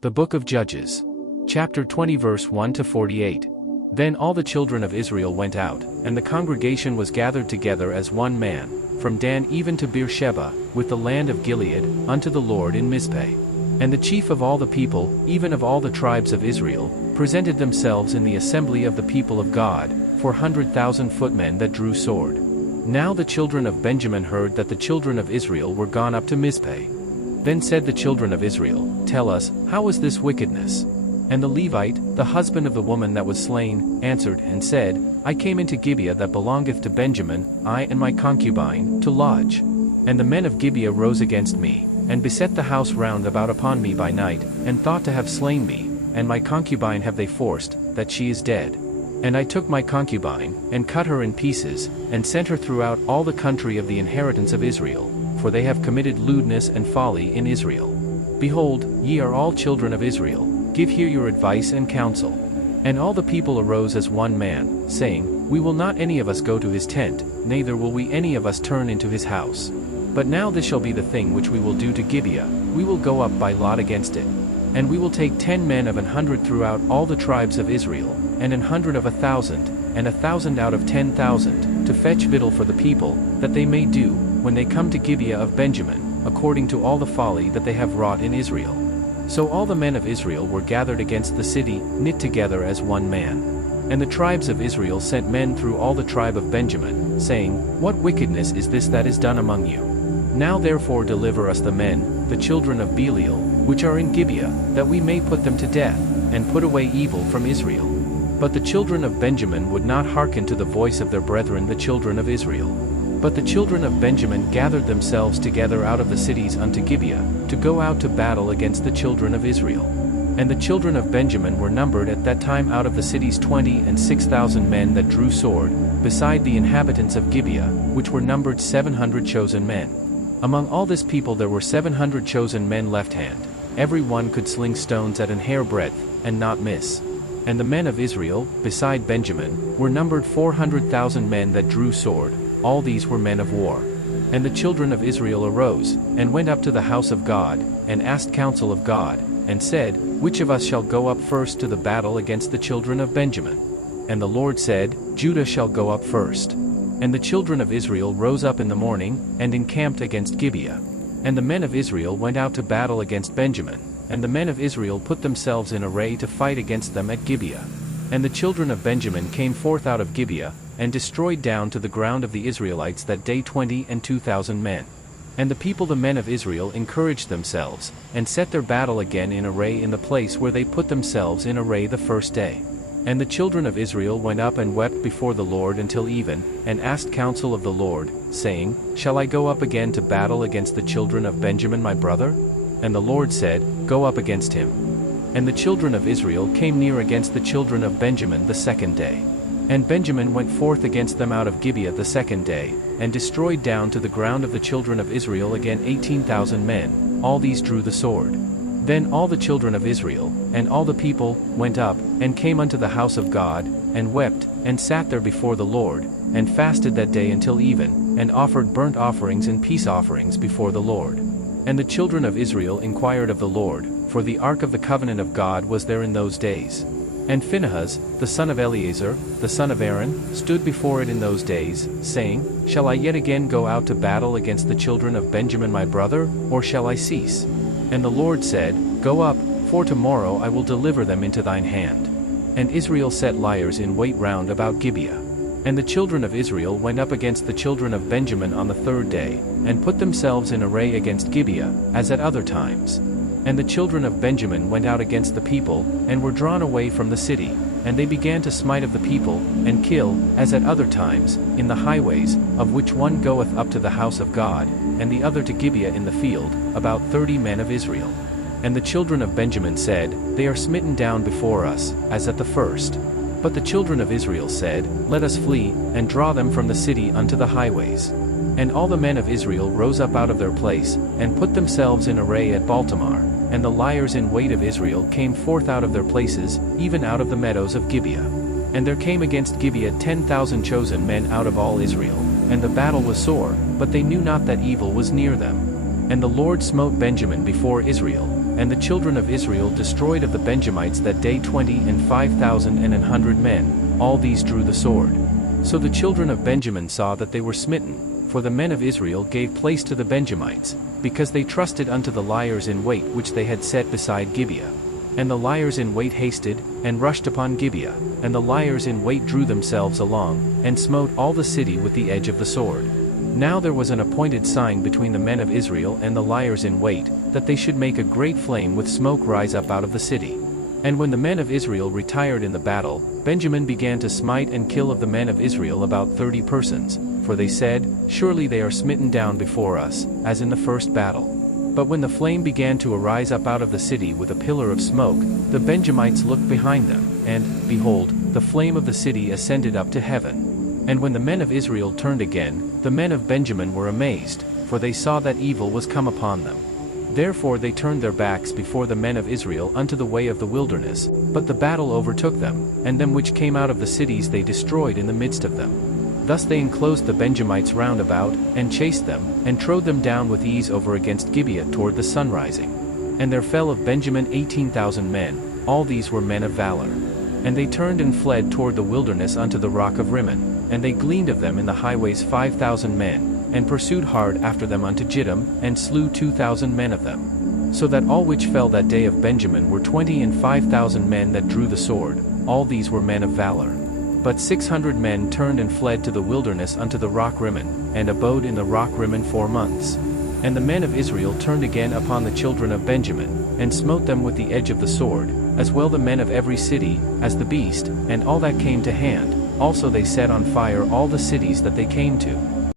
The Book of Judges. Chapter 20 verse 1 to 48. Then all the children of Israel went out, and the congregation was gathered together as one man, from Dan even to Beersheba, with the land of Gilead, unto the Lord in Mizpeh. And the chief of all the people, even of all the tribes of Israel, presented themselves in the assembly of the people of God, 400,000 footmen that drew sword. Now the children of Benjamin heard that the children of Israel were gone up to Mizpeh. Then said the children of Israel, Tell us, how is this wickedness? And the Levite, the husband of the woman that was slain, answered and said, I came into Gibeah that belongeth to Benjamin, I and my concubine, to lodge. And the men of Gibeah rose against me, and beset the house round about upon me by night, and thought to have slain me, and my concubine have they forced, that she is dead. And I took my concubine, and cut her in pieces, and sent her throughout all the country of the inheritance of Israel, for they have committed lewdness and folly in Israel. Behold, ye are all children of Israel, give here your advice and counsel. And all the people arose as one man, saying, We will not any of us go to his tent, neither will we any of us turn into his house. But now this shall be the thing which we will do to Gibeah, we will go up by lot against it. And we will take 10 men of 100 throughout all the tribes of Israel, and 100 of 1,000, and 1,000 out of 10,000, to fetch victual for the people, that they may do, when they come to Gibeah of Benjamin, according to all the folly that they have wrought in Israel. So all the men of Israel were gathered against the city, knit together as one man. And the tribes of Israel sent men through all the tribe of Benjamin, saying, What wickedness is this that is done among you? Now therefore deliver us the men, the children of Belial, which are in Gibeah, that we may put them to death, and put away evil from Israel. But the children of Benjamin would not hearken to the voice of their brethren the children of Israel. But the children of Benjamin gathered themselves together out of the cities unto Gibeah, to go out to battle against the children of Israel. And the children of Benjamin were numbered at that time out of the cities 26,000 men that drew sword, beside the inhabitants of Gibeah, which were numbered 700 chosen men. Among all this people there were 700 chosen men left hand, every one could sling stones at an hair breadth, and not miss. And the men of Israel, beside Benjamin, were numbered 400,000 men that drew sword, all these were men of war. And the children of Israel arose, and went up to the house of God, and asked counsel of God, and said, Which of us shall go up first to the battle against the children of Benjamin? And the Lord said, Judah shall go up first. And the children of Israel rose up in the morning, and encamped against Gibeah. And the men of Israel went out to battle against Benjamin, and the men of Israel put themselves in array to fight against them at Gibeah. And the children of Benjamin came forth out of Gibeah, and destroyed down to the ground of the Israelites that day 22,000 men. And the people the men of Israel encouraged themselves, and set their battle again in array in the place where they put themselves in array the first day. And the children of Israel went up and wept before the Lord until even, and asked counsel of the Lord, saying, Shall I go up again to battle against the children of Benjamin my brother? And the Lord said, Go up against him. And the children of Israel came near against the children of Benjamin the second day. And Benjamin went forth against them out of Gibeah the second day, and destroyed down to the ground of the children of Israel again 18,000 men, all these drew the sword. Then all the children of Israel, and all the people, went up, and came unto the house of God, and wept, and sat there before the Lord, and fasted that day until even, and offered burnt offerings and peace offerings before the Lord. And the children of Israel inquired of the Lord, for the ark of the covenant of God was there in those days. And Phinehas, the son of Eleazar, the son of Aaron, stood before it in those days, saying, Shall I yet again go out to battle against the children of Benjamin my brother, or shall I cease? And the Lord said, Go up, for tomorrow I will deliver them into thine hand. And Israel set liers in wait round about Gibeah. And the children of Israel went up against the children of Benjamin on the third day, and put themselves in array against Gibeah, as at other times. And the children of Benjamin went out against the people, and were drawn away from the city, and they began to smite of the people, and kill, as at other times, in the highways, of which one goeth up to the house of God, and the other to Gibeah in the field, about 30 men of Israel. And the children of Benjamin said, They are smitten down before us, as at the first. But the children of Israel said, Let us flee, and draw them from the city unto the highways. And all the men of Israel rose up out of their place, and put themselves in array at Baltamar, and the liers in wait of Israel came forth out of their places, even out of the meadows of Gibeah. And there came against Gibeah 10,000 chosen men out of all Israel, and the battle was sore, but they knew not that evil was near them. And the Lord smote Benjamin before Israel, And the children of Israel destroyed of the Benjamites that day 20,500 men, all these drew the sword. So the children of Benjamin saw that they were smitten, for the men of Israel gave place to the Benjamites, because they trusted unto the liers in wait which they had set beside Gibeah. And the liers in wait hasted, and rushed upon Gibeah, and the liers in wait drew themselves along, and smote all the city with the edge of the sword. Now there was an appointed sign between the men of Israel and the liers in wait, that they should make a great flame with smoke rise up out of the city. And when the men of Israel retired in the battle, Benjamin began to smite and kill of the men of Israel about 30 persons, for they said, Surely they are smitten down before us, as in the first battle. But when the flame began to arise up out of the city with a pillar of smoke, the Benjamites looked behind them, and, behold, the flame of the city ascended up to heaven. And when the men of Israel turned again, the men of Benjamin were amazed, for they saw that evil was come upon them. Therefore they turned their backs before the men of Israel unto the way of the wilderness, but the battle overtook them, and them which came out of the cities they destroyed in the midst of them. Thus they enclosed the Benjamites round about, and chased them, and trode them down with ease over against Gibeah toward the sunrising. And there fell of Benjamin 18,000 men, all these were men of valor. And they turned and fled toward the wilderness unto the rock of Rimmon, and they gleaned of them in the highways 5,000 men, and pursued hard after them unto Jittim, and slew 2,000 men of them. So that all which fell that day of Benjamin were 25,000 men that drew the sword, all these were men of valor. But 600 men turned and fled to the wilderness unto the rock Rimmon, and abode in the rock Rimmon 4 months. And the men of Israel turned again upon the children of Benjamin, and smote them with the edge of the sword, as well the men of every city, as the beast, and all that came to hand. Also they set on fire all the cities that they came to.